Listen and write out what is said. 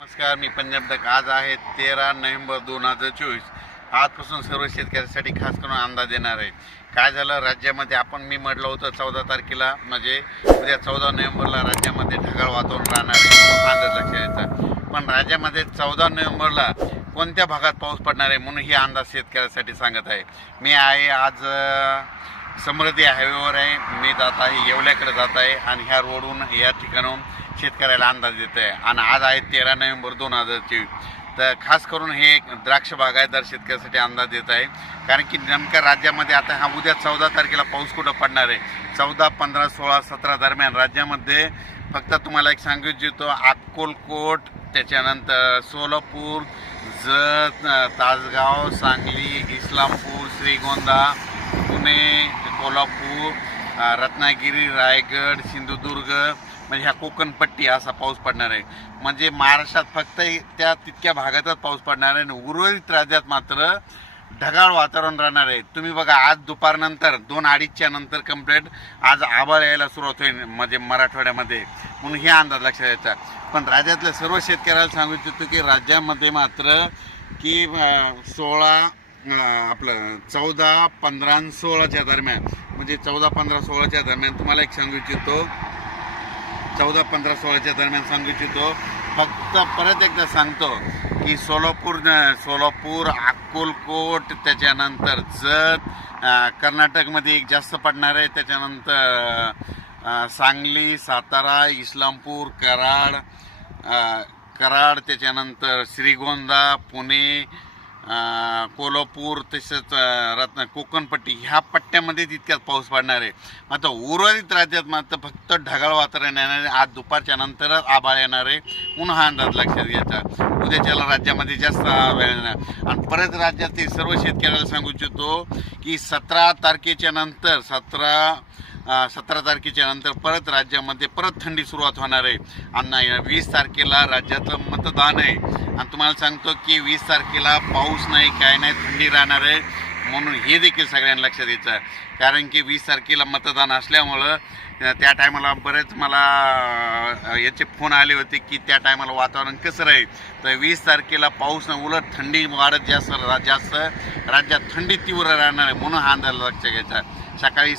नमस्कार मी पंजाब दक आज आहे तेरा नोव्हेंबर दोन हजार चोवीस. आजपासून सर्व शेतकऱ्यांसाठी खास करून अंदाज देणार आहे. काय झालं? राज्यामध्ये आपण मी म्हटलं होतं चौदा तारखेला म्हणजे उद्या चौदा नोव्हेंबरला राज्यामध्ये ढगाळ वातावरण राहणार आहे अंदाज लक्षात यायचा पण राज्यामध्ये चौदा नोव्हेंबरला कोणत्या भागात पाऊस पडणार आहे म्हणून ही अंदाज शेतकऱ्यासाठी सांगत आहे. मी आहे आज समृद्धी हायवेवर आहे. मी जात आहे येवल्याकडे जात आहे आणि ह्या रोडहून या ठिकाणाहून शेतकऱ्याला अंदाज देत आहे आणि आज आहे तेरा नोव्हेंबर दोन हजार चोवीस. तर खास करून हे एक द्राक्ष बागायतदार शेतकऱ्यासाठी अंदाज देत आहे. कारण की नेमक्या राज्यामध्ये आता हा उद्या चौदा तारखेला पाऊस कुठं पडणार आहे? चौदा पंधरा सोळा सतरा दरम्यान राज्यामध्ये फक्त तुम्हाला एक सांगू इच्छितो अक्कोलकोट त्याच्यानंतर सोलापूर जत तासगाव सांगली इस्लामपूर श्रीगोंदा पुणे कोल्हापूर रत्नागिरी रायगड सिंधुदुर्ग म्हणजे ह्या कोकणपट्टी असा पाऊस पडणार आहे. म्हणजे महाराष्ट्रात फक्त त्या तितक्या भागातच पाऊस पडणार आहे आणि उर्वरित राज्यात मात्र ढगाळ वातावरण राहणार आहे. तुम्ही बघा आज दुपारनंतर दोन अडीचच्या नंतर कंप्लीट आज आभाळ यायला सुरुवात होईल म्हणजे मराठवाड्यामध्ये. म्हणून हे अंदाज लक्षात यायचा पण राज्यातल्या सर्व शेतकऱ्याला सांगू इच्छितो की राज्यामध्ये मात्र की सोळा आपलं चौदा पंधरा आणि सोळाच्या दरम्यान. म्हणजे चौदा पंधरा सोळाच्या दरम्यान तुम्हाला एक सांगू इच्छितो चौदा पंधरा सोळाच्या दरम्यान सांगू इच्छितो. फक्त परत एकदा सांगतो की सोलापूर सोलापूर अक्कोलकोट त्याच्यानंतर जत कर्नाटकमध्ये एक जास्त पडणार आहे. त्याच्यानंतर सांगली सातारा इस्लामपूर कराड कराड त्याच्यानंतर श्रीगोंदा पुणे कोल्हापूर तसेच रत्न कोकणपट्टी ह्या पट्ट्यामध्ये तितक्यात पाऊस पडणार आहे. मात्र उर्वरित राज्यात मात्र फक्त ढगाळ वातावरण येणार आहे. आज दुपारच्या नंतरच आभाळ येणार आहे. म्हणून हा अंदाज लक्षात घ्यायचा. उद्याच्याला राज्यामध्ये जास्त वेळ येणार आणि परत राज्यातील सर्व शेतकऱ्याला सांगू इच्छितो की सतरा तारखेच्या नंतर सतरा सतरा तारखेच्या नंतर परत राज्यामध्ये परत थंडी सुरुवात होणार आहे. आणि वीस तारखेला राज्यातलं मतदान आहे. आणि तुम्हाला सांगतो की वीस तारखेला पाऊस नाही काय नाही थंडी राहणार आहे. म्हणून हे देखील सगळ्यांना लक्ष द्यायचं कारण की वीस तारखेला मतदान असल्यामुळं त्या टायमाला बरेच मला याचे फोन आले होते की त्या टायमाला वातावरण कसं राहील. तर वीस तारखेला पाऊस न उलट थंडी वाढत जास्त जास्त राज्यात थंडी तीव्र राहणार आहे म्हणून हा अंदाज लक्ष घ्यायचा. सकाळी